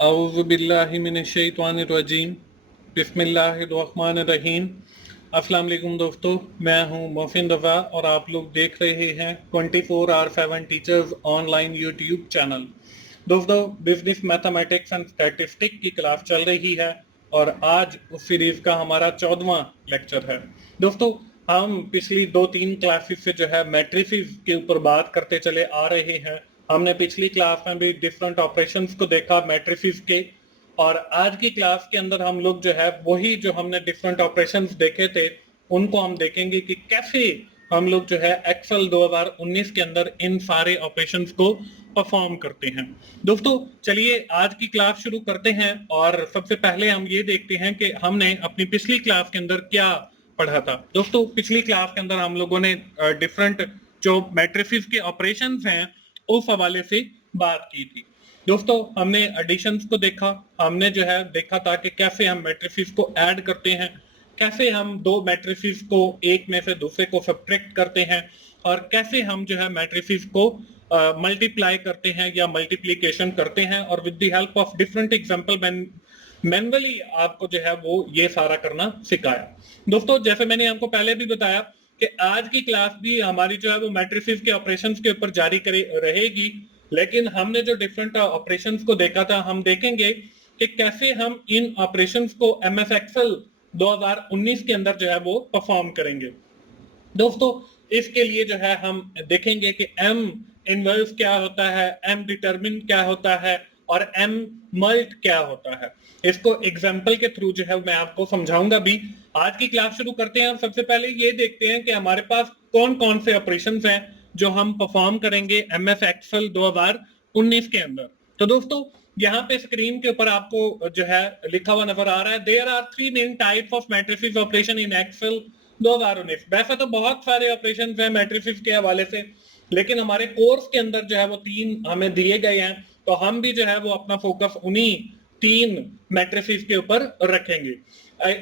औज़ुबिल्लाहिमिनश्शैतानिर्रजीम बिस्मिल्लाहिर्रहमानिर्रहीम। अस्सलाम वालेकुम दोस्तों, मैं हूं मोहसिन रज़ा और आप लोग देख रहे हैं 24/7 टीचर्स ऑनलाइन यूट्यूब चैनल। दोस्तों, बिजनेस मैथमेटिक्स एंड स्टैटिस्टिक्स की क्लास चल रही है और आज उस सीरीज का हमारा 14वां लेक्चर है। दोस्तों, हम पिछली 2-3 क्लासेस से जो है मैट्रिसेस के ऊपर बात करते चले आ रहे हैं। हमने पिछली क्लास में भी डिफरेंट ऑपरेशंस को देखा मैट्रिसेस के, और आज की क्लास के अंदर हम लोग जो है वही जो हमने डिफरेंट ऑपरेशंस देखे थे उनको हम देखेंगे कि कैसे हम लोग जो है एक्सेल 2019 के अंदर इन सारे ऑपरेशंस को परफॉर्म करते हैं। दोस्तों, चलिए आज की क्लास शुरू करते हैं और सबसे पहले हम ये देखते हैं कि हमने अपनी पिछली क्लास के अंदर क्या पढ़ा था। दोस्तों, पिछली क्लास के अंदर हम लोगों ने डिफरेंट जो मैट्रिसेस के ऑपरेशंस हैं उस हवाले से बात की थी। दोस्तों, हमने एडिशंस को देखा, हमने जो है देखा था कि कैसे हम मैट्रिसेस को ऐड करते हैं, कैसे हम दो मैट्रिसेस को एक में से दूसरे को सब्ट्रैक्ट करते हैं, और कैसे हम जो है मैट्रिसेस को मल्टीप्लाई करते हैं या मल्टीप्लिकेशन करते हैं, और with the help of different example manually आपको जो है वो ये सारा करना सिखाया। दोस्तों, जैसे मैंने आपको पहले भी बताया कि आज की क्लास भी हमारी जो है वो मैट्रिसेस के ऑपरेशंस के ऊपर जारी रहेगी, लेकिन हमने जो डिफरेंट ऑपरेशंस को देखा था हम देखेंगे कि कैसे हम इन ऑपरेशंस को एमएस एक्सेल 2019 के अंदर जो है वो परफॉर्म करेंगे। दोस्तों, इसके लिए जो है हम देखेंगे कि एम इनवर्स क्या होता है, एम डिटरमिन क्या होता है और एम मल्ट क्या होता है। इसको एग्जाम्पल के थ्रू जो है मैं आपको समझाऊंगा भी। आज की क्लास शुरू करते हैं। सबसे पहले ये देखते हैं कि हमारे पास कौन कौन से ऑपरेशंस हैं जो हम परफॉर्म करेंगे एमएस एक्सेल 2019 के अंदर। तो दोस्तों, यहाँ पे स्क्रीन के ऊपर आपको जो है लिखा हुआ नजर आ रहा है, there are 3 main types of matrices operation in Excel 2019। वैसे तो बहुत सारे ऑपरेशन हैं मैट्रिसेस के हवाले से, लेकिन हमारे कोर्स के अंदर जो है वो 3 हमें दिए गए हैं, तो हम भी जो है वो अपना फोकस उन्हीं 3 मैट्रिसेस के ऊपर रखेंगे।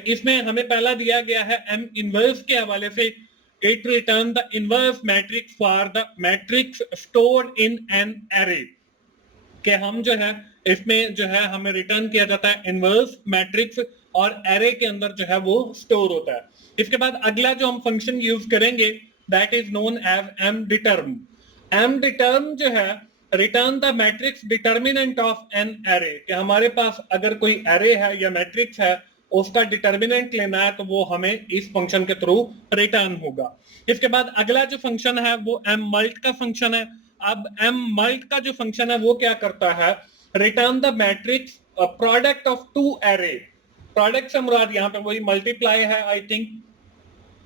इसमें हमें पहला दिया गया है एम इनवर्स के हवाले से, it return the inverse matrix for the matrix stored in an array. कि हम जो है इसमें जो है हमें रिटर्न किया जाता है इनवर्स मैट्रिक्स और एरे के अंदर जो है वो स्टोर होता है। इसके बाद अगला जो हम फंक्शन यूज करेंगे that is known as M determ. M determ जो है return the matrix determinant of an array, कि हमारे पास अगर कोई एरे है या मैट्रिक्स है उसका डिटर्मिनेंट लेना है तो वो हमें इस फंक्शन के थ्रू रिटर्न होगा। इसके बाद अगला जो फंक्शन है वो एम मल्ट का फंक्शन है। अब एम मल्ट का जो फंक्शन है वो क्या करता है, return the matrix product of two array. Product से मुराद यहाँ पे वही मल्टीप्लाई है आई थिंक,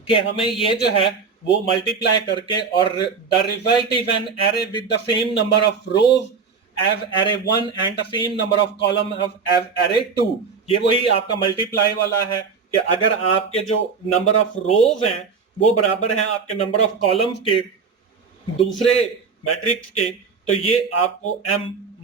कि हमें ये जो है वो मल्टीप्लाई करके और the result is an array with the same number of rows as array 1 and the same number of column as array 2। ये वही आपका मल्टीप्लाई वाला है कि अगर आपके जो नंबर ऑफ रोज हैं वो बराबर है आपके नंबर ऑफ कॉलम्स के दूसरे मैट्रिक्स के, तो ये आपको एम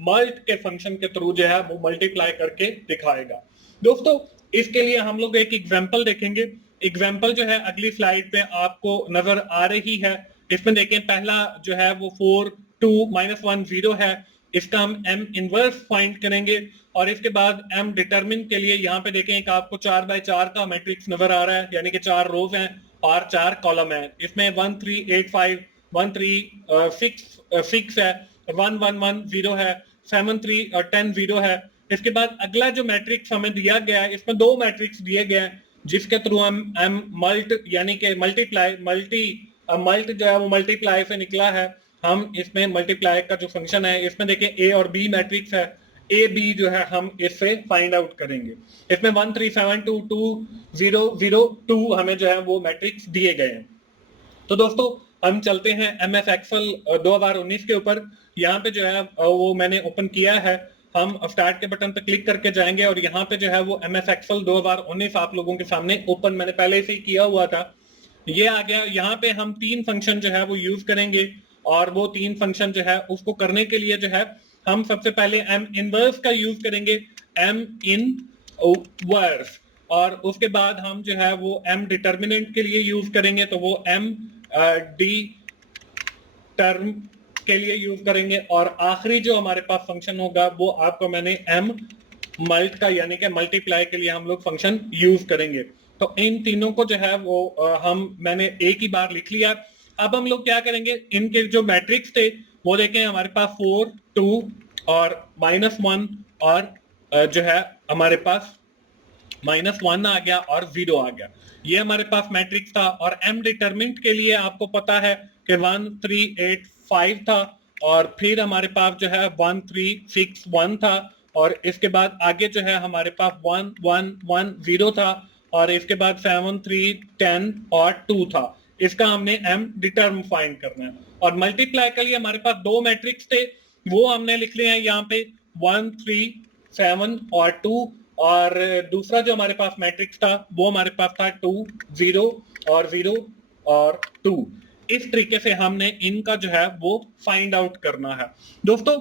मल्ट के फंक्शन के थ्रू जो है वो मल्टीप्लाई करके दिखाएगा। दोस्तों, इसके लिए हम लोग एक एग्जांपल देखेंगे। एग्जांपल जो है अगली स्लाइड पे आपको नजर आ रही है। इसमें देखें, पहला जो है वो 4 2 -1 0 है, इसका हम एम इनवर्स फाइंड करेंगे। और इसके बाद एम डिटरमिन के लिए यहाँ पे देखें एक आपको 4x4 का मैट्रिक्स नजर आ रहा है, यानी कि 4 रोज हैं और 4 कॉलम है। इसमें 1 3 8 5 1 3 6 है, 1 1 1 0 है, 7 3 और 10 0 है। इसके बाद अगला जो मैट्रिक्स हमें दिया गया है, इसमें 2 मैट्रिक्स दिए गए हैं जिसके थ्रू हम एम मल्ट यानी कि मल्ट जो है वो मल्टीप्लाई से निकला है। हम इसमें मल्टीप्लाई का जो फंक्शन है इसमें देखें ए और बी मैट्रिक्स है, ए बी जो है हम इससे फाइंड आउट करेंगे। इसमें 1 3 7 2 2 0 0 2 हमें जो है वो मैट्रिक्स दिए गए हैं। तो दोस्तों, हम चलते हैं एमएस एक्सेल 2019 के ऊपर। यहाँ पे जो है वो मैंने ओपन किया है, हम स्टार्ट के बटन पे क्लिक करके जाएंगे और यहाँ पे जो है वो एमएस एक्सेल 2019 आप लोगों के सामने ओपन मैंने पहले से ही किया हुआ था, ये आ गया। यहाँ पे हम 3 फंक्शन जो है वो यूज करेंगे और वो 3 फंक्शन जो है उसको करने के लिए जो है हम सबसे पहले एम इनवर्स का यूज करेंगे, एम इन वर्स, और उसके बाद हम जो है वो एम डिटर्मिनेंट के लिए यूज करेंगे तो वो एम डी टर्म के लिए यूज करेंगे, और आखिरी जो हमारे पास फंक्शन होगा वो आपको मैंने m मल्ट का यानी कि मल्टीप्लाई के लिए हम लोग फंक्शन यूज करेंगे। तो इन तीनों को जो है वो मैंने एक ही बार लिख लिया। अब हम लोग क्या करेंगे, इनके जो मैट्रिक्स थे वो देखें हमारे पास 4 2 और -1 और जो है हमारे पास -1 आ गया और 0 आ गया। ये हमारे पास मैट्रिक्स था। और m डिटरमिनेंट के लिए आपको पता है कि 1 3 8 5 था, और फिर हमारे पास जो है 1 3 6 1 था, और इसके बाद आगे जो है हमारे पास 1 1 1 0 था, और इसके बाद 7 3 10 और 2 था। इसका हमने m डिटर्म फाइंड करना है। और मल्टीप्लाई के लिए हमारे पास दो मैट्रिक्स थे, वो हमने लिख लिए हैं यहाँ पे 1 3 7 और 2, और दूसरा जो हमारे पास मैट्रिक्स था वो हमारे पास था 2 0 और 0 और 2। इस तरीके से हमने इनका जो है वो फाइंड आउट करना है। दोस्तों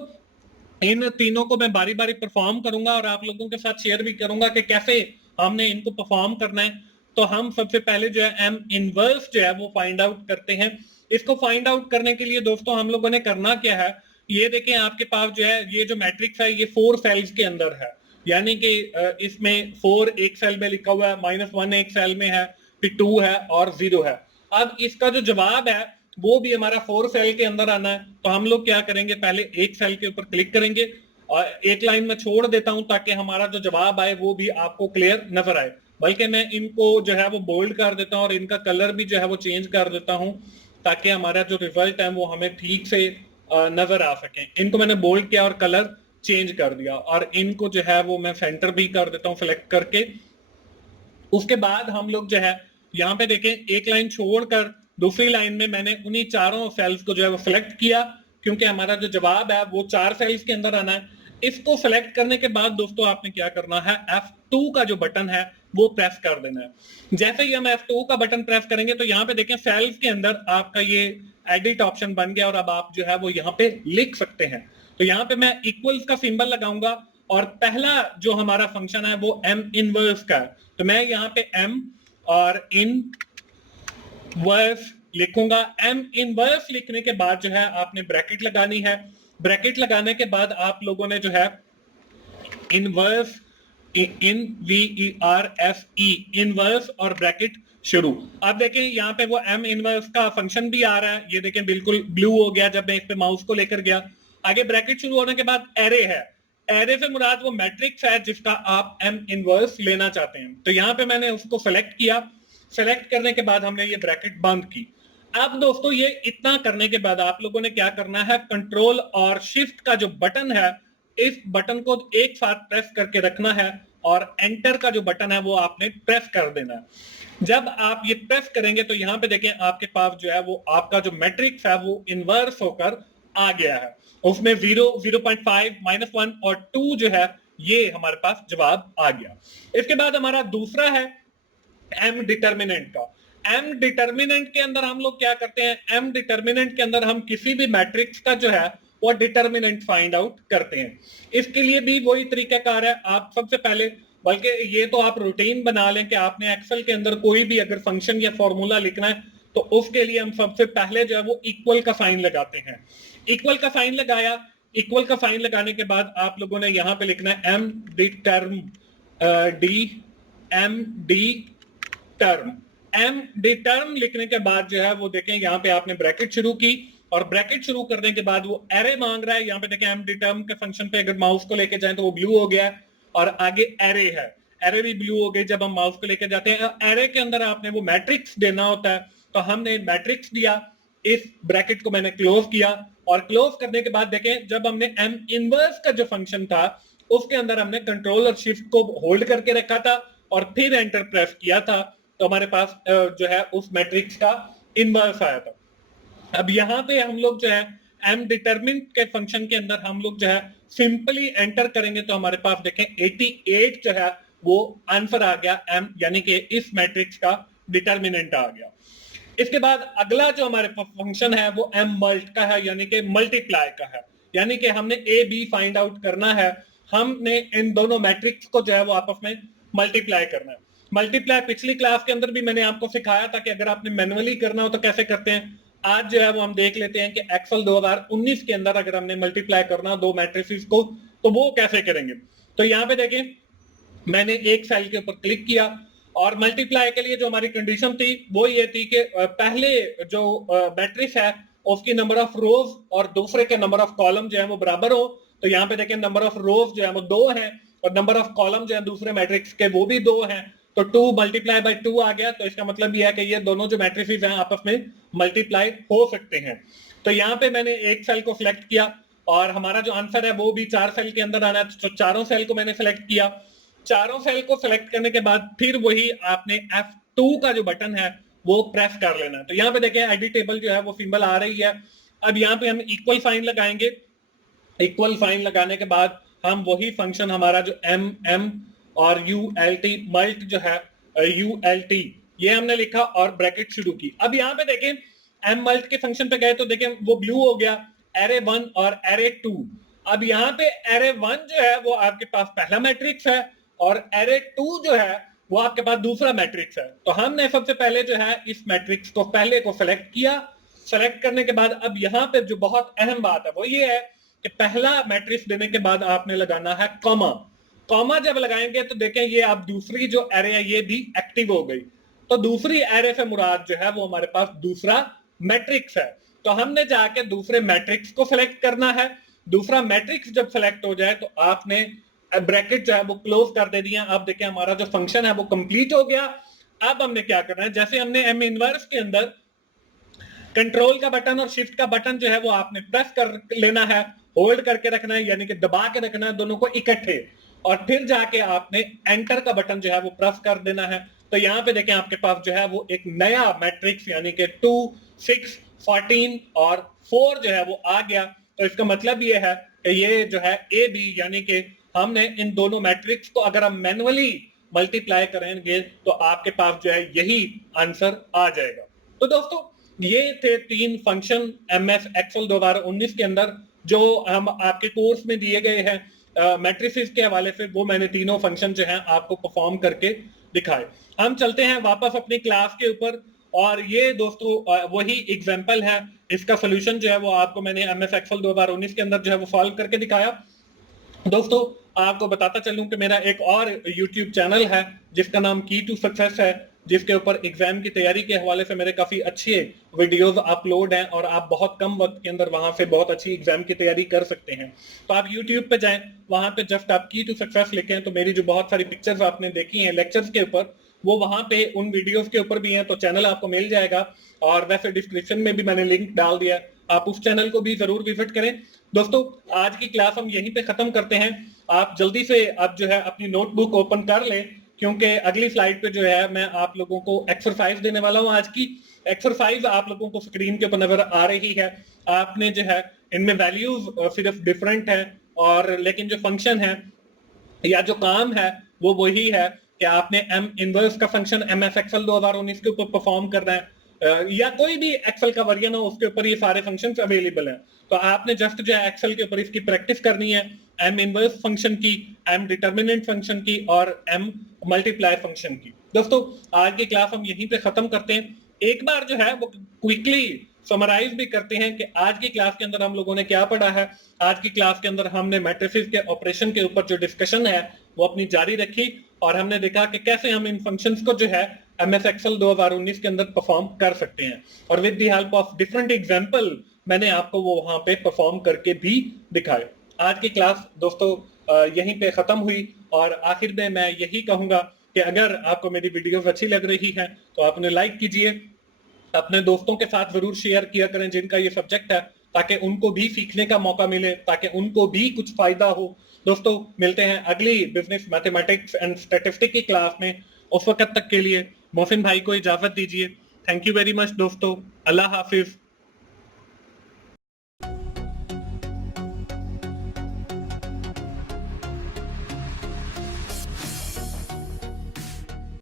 इन तीनों को मैं बारी बारी परफॉर्म करूंगा और आप लोगों के साथ शेयर भी करूंगा कि कैसे हमने इनको परफॉर्म करना है। तो हम सबसे पहले जो है m इनवर्स जो है वो फाइंड आउट करते हैं। इसको फाइंड आउट करने के लिए दोस्तों हम लोगों ने करना क्या है, ये देखें आपके पास जो है ये जो मैट्रिक्स है ये 4 सेल्स के अंदर है, यानी कि इसमें 4 एक सेल में लिखा हुआ है, -1 एक सेल में है, फिर 2 है और 0 है। अब इसका जो जवाब है वो भी हमारा 4 सेल के अंदर आना है। तो हम लोग क्या करेंगे, पहले एक सेल के ऊपर क्लिक करेंगे और एक लाइन में छोड़ देता हूं ताकि हमारा जो जवाब आए वो भी आपको क्लियर नजर आए। बल्कि मैं इनको जो है वो बोल्ड कर देता हूं और इनका कलर भी जो है वो चेंज कर देता हूं ताकि हमारा जो रिजल्ट है वो हमें ठीक से नजर आ सके। इनको मैंने बोल्ड किया और कलर चेंज कर दिया, और इनको जो है वो मैं सेंटर भी कर देता हूं सिलेक्ट करके। उसके बाद हम लोग जो है यहाँ पे देखें एक लाइन छोड़कर दूसरी लाइन में मैंने उन्हीं चारों सेल्स को जो है वो सिलेक्ट किया, क्योंकि हमारा जो जवाब है वो 4 सेल्स के अंदर आना है। इसको सिलेक्ट करने के बाद दोस्तों आपने क्या करना है, F2 का जो बटन है वो प्रेस कर देना है। जैसे ही हम F2 का बटन प्रेस करेंगे तो यहाँ पे देखें सेल्स के अंदर आपका ये एडिट ऑप्शन बन गया, और अब आप जो है वो यहाँ पे लिख सकते हैं। तो यहाँ पे मैं इक्वल्स का सिंबल लगाऊंगा, और पहला जो हमारा फंक्शन है वो m इनवर्स का है। तो मैं यहाँ पे m और इनवर्स लिखूंगा। m इनवर्स लिखने के बाद जो है आपने ब्रैकेट लगानी है। ब्रैकेट लगाने के बाद आप लोगों ने जो है इनवर्स INVERSE इनवर्स और ब्रैकेट शुरू। अब देखें यहाँ पे वो m इनवर्स का फंक्शन भी आ रहा है, ये देखें बिल्कुल ब्लू हो गया जब मैं इस पे माउस को लेकर गया। आगे ब्रैकेट शुरू होने के बाद एरे है, एरे से मुराद वो मैट्रिक्स है जिसका आप m इनवर्स लेना चाहते हैं। तो यहाँ पे मैंने उसको सेलेक्ट किया। सेलेक्ट करने के बाद हमने ये ब्रैकेट बंद की। अब दोस्तों ये इतना करने के बाद आप लोगों ने क्या करना है, कंट्रोल और शिफ्ट का जो बटन है इस बटन को एक साथ प्रेस करके रखना है, और एंटर का जो बटन है वो आपने प्रेस कर देना है। जब आप ये प्रेस करेंगे तो यहाँ पे देखें आपके पास जो है वो आपका जो मैट्रिक्स है वो इनवर्स होकर आ गया है। उसमें 0 0.5 -1 और 2 जो है ये हमारे पास जवाब आ गया। इसके बाद हमारा दूसरा है m डिटर्मिनेंट का। m डिटर्मिनेंट के अंदर हम लोग क्या करते हैं, m डिटर्मिनेंट के अंदर हम किसी भी मैट्रिक्स का जो है वो डिटर्मिनेंट फाइंड आउट करते हैं। इसके लिए भी वही तरीकाकार है। आप सबसे पहले, बल्कि ये तो आप रूटीन बना लें कि आपने एक्सेल के अंदर कोई भी अगर फंक्शन या फॉर्मूला लिखना है तो उसके लिए हम सबसे पहले जो है वो इक्वल का साइन लगाते हैं। इक्वल का साइन लगाया, इक्वल का साइन लगाने के बाद आप लोगों ने यहाँ पे लिखना है m डिटर्म m डिटर्म लिखने के बाद जो है वो देखें यहाँ पे आपने ब्रैकेट शुरू की, और ब्रैकेट शुरू करने के बाद वो एरे मांग रहा है। यहाँ पे देखें m डिटर्म के फंक्शन पे अगर माउस को लेके जाएं तो वो ब्लू हो गया है, और आगे एरे है, एरे भी ब्लू हो गई जब हम माउस को लेके जाते हैं। एरे के अंदर आपने वो मैट्रिक्स देना होता है, तो हमने मैट्रिक्स दिया, इस ब्रैकेट को मैंने क्लोज किया, और क्लोज करने के बाद देखें जब हमने m इनवर्स का जो फंक्शन था उसके अंदर हमने कंट्रोल और शिफ्ट को होल्ड करके रखा था और फिर एंटर प्रेस किया था, तो हमारे पास जो है उस मैट्रिक्स का इनवर्स आया था। अब यहाँ पे हम लोग जो है m डिटरमिनेंट के फंक्शन के अंदर हम लोग जो है सिंपली एंटर करेंगे तो हमारे पास देखें 88 जो है वो आंसर आ गया m, यानी कि इस मैट्रिक्स का डिटरमिनेंट आ गया। इसके बाद अगला जो हमारे पास फंक्शन है वो m मल्ट का है, यानी कि मल्टीप्लाई का है, यानी कि हमने a b फाइंड आउट करना है। हमने इन दोनों मैट्रिक्स को जो है वो आपस में मल्टीप्लाई करना है। मल्टीप्लाई पिछली क्लास के अंदर भी मैंने आपको सिखाया था कि अगर आपने मैनुअली करना हो तो कैसे करते हैं। आज जो है वो हम देख लेते हैं कि एक्सेल 2019 के अंदर अगर हमने मल्टीप्लाई करना दो मैट्रिसेस को तो वो कैसे करेंगे। तो यहाँ पे देखें, मैंने एक सेल के ऊपर क्लिक किया और मल्टीप्लाई के लिए जो हमारी कंडीशन थी वो ये थी कि पहले जो मैट्रिक्स है उसकी नंबर ऑफ रोज और दूसरे के नंबर ऑफ कॉलम जो है वो बराबर हो। तो यहाँ पे देखें नंबर ऑफ रोज जो है वो 2 है और नंबर ऑफ कॉलम जो है दूसरे मैट्रिक्स के वो भी 2 हैं। तो 2 मल्टीप्लाई बाय 2 आ गया, तो इसका मतलब यह है कि ये दोनों जो मैट्रिसेस हैं आपस में मल्टीप्लाई हो सकते हैं। तो यहाँ पे मैंने एक सेल को सिलेक्ट किया और हमारा जो आंसर है वो भी 4 सेल के अंदर आना है, तो चारों सेल को मैंने सिलेक्ट किया। चारों सेल को सिलेक्ट करने के बाद फिर वही आपने F2 का जो बटन है वो प्रेस कर लेना है। तो यहाँ पे देखें आईडी टेबल जो है वो सिंबल आ रही है। अब यहाँ पे हम इक्वल साइन लगाएंगे। इक्वल साइन लगाने के बाद हम वही फंक्शन हमारा जो एम और ULT मल्ट जो है ULT ये हमने लिखा और ब्रैकेट शुरू की। अब यहाँ पे देखें एम मल्ट के फंक्शन पे गए तो देखें वो ब्लू हो गया, एरे 1 और एरे 2। अब यहाँ पे एरे 1 जो है वो आपके पास पहला मैट्रिक्स है और एरे 2 जो है वो आपके पास दूसरा मैट्रिक्स है। तो हमने सबसे पहले जो है इस मैट्रिक्स को पहले को सेलेक्ट किया। सेलेक्ट करने के बाद अब यहाँ पे जो बहुत अहम बात है वो ये है कि पहला मैट्रिक्स देने के बाद आपने लगाना है कॉमा। कॉमा जब लगाएंगे तो देखें ये आप दूसरी जो एरे है ये भी एक्टिव हो गई। तो दूसरी एरे से मुराद जो है वो हमारे पास दूसरा मैट्रिक्स है। तो हमने जाके दूसरे मैट्रिक्स को सिलेक्ट करना है। दूसरा मैट्रिक्स जब सिलेक्ट हो जाए तो आपने ब्रैकेट जो है वो क्लोज कर दे दिया। आप देखें हमारा जो फंक्शन है वो कंप्लीट हो गया। अब हमने क्या करना है, जैसे हमने एम इनवर्स के अंदर कंट्रोल का बटन और शिफ्ट का बटन जो है वो आपने प्रेस कर लेना है, होल्ड करके रखना है, यानी कि दबा के रखना है दोनों को इकट्ठे, और फिर जाके आपने एंटर का बटन जो है वो प्रेस कर देना है। तो यहाँ पे देखें आपके पास जो है वो एक नया मैट्रिक्स यानी कि 2, 6, 14 और 4 जो है वो आ गया। तो इसका मतलब ये है कि ये जो है ए बी यानी कि हमने इन दोनों मैट्रिक्स को अगर हम मैनुअली मल्टीप्लाई करेंगे तो आपके पास जो है यही आंसर आ जाएगा। तो दोस्तों ये थे 3 फंक्शन MS एक्सेल 2019 के अंदर जो हम आपके कोर्स में दिए गए हैं मैट्रिसेस के हवाले से। वो मैंने तीनों फंक्शन जो हैं आपको परफॉर्म करके दिखाए। हम चलते हैं वापस अपनी क्लास के ऊपर और ये दोस्तों वही एग्जांपल है। इसका सोल्यूशन जो है वो आपको मैंने MS एक्सेल 2019 के अंदर जो है वो सॉल्व करके दिखाया। दोस्तों आपको बताता चलूं कि मेरा एक और YouTube चैनल है जिसका नाम की टू सक्सेस है, जिसके ऊपर एग्जाम की तैयारी के हवाले से मेरे काफी अच्छे वीडियोस अपलोड हैं और आप बहुत कम वक्त के अंदर वहां से बहुत अच्छी एग्जाम की तैयारी कर सकते हैं। तो आप YouTube पे जाएं, वहां पे जस्ट आप की टू सक्सेस लिखें तो मेरी जो बहुत सारी पिक्चर्स आपने देखी हैं लेक्चर्स के ऊपर वो वहां पे उन वीडियोस के ऊपर भी हैं। तो चैनल आपको मिल जाएगा और वैसे डिस्क्रिप्शन में भी मैंने लिंक डाल दिया, आप उस चैनल को भी जरूर विजिट करें। दोस्तों आज की क्लास हम यहीं पे खत्म करते हैं। आप जल्दी से आप जो है अपनी नोटबुक ओपन कर लें क्योंकि अगली स्लाइड पे जो है मैं आप लोगों को एक्सरसाइज देने वाला हूं। आज की एक्सरसाइज आप लोगों को स्क्रीन के ऊपर नजर आ रही है। आपने जो है इनमें वैल्यूज सिर्फ डिफरेंट है और लेकिन जो फंक्शन है या जो काम है वो वही है कि आपने एम इनवर्स का फंक्शन MS एक्सेल 2019 के ऊपर परफॉर्म करना है या कोई भी एक्सेल का वर्जन हो उसके ऊपर ये सारे फंक्शंस अवेलेबल हैं। तो आपने जस्ट जो है एक्सेल के ऊपर इसकी प्रैक्टिस करनी है, एम इनवर्स फंक्शन की, एम डिटर्मिनेंट फंक्शन की और एम मल्टीप्लाई फंक्शन की। दोस्तों आज की क्लास हम यहीं पे खत्म करते हैं। एक बार जो है वो क्विकली समराइज भी करते हैं कि आज की क्लास के अंदर हम लोगों ने क्या पढ़ा है। आज की क्लास के अंदर हमने मैट्रिसेस के ऑपरेशन के ऊपर जो डिस्कशन है वो अपनी जारी रखी और हमने देखा कि कैसे हम इन फंक्शंस को जो है MS एक्सेल 2019 के अंदर परफॉर्म कर सकते हैं और with the help of different example मैंने आपको वो वहां पे परफॉर्म करके भी दिखाए। आज की क्लास दोस्तों यहीं पे खत्म हुई और आखिर में मैं यही कहूंगा कि अगर आपको मेरी वीडियोस अच्छी लग रही है तो आप उन्हें लाइक कीजिए, अपने दोस्तों के साथ जरूर शेयर किया करें जिनका ये सब्जेक्ट है, ताकि उनको भी सीखने का मौका मिले, ताकि उनको भी कुछ फायदा हो। दोस्तों मिलते हैं अगली बिजनेस मैथमेटिक्स एंड स्टैटिस्टिक्स की क्लास में। उस वक्त तक के लिए मोहसिन भाई को इजाजत दीजिए। थैंक यू वेरी मच दोस्तों, अल्लाह हाफिज।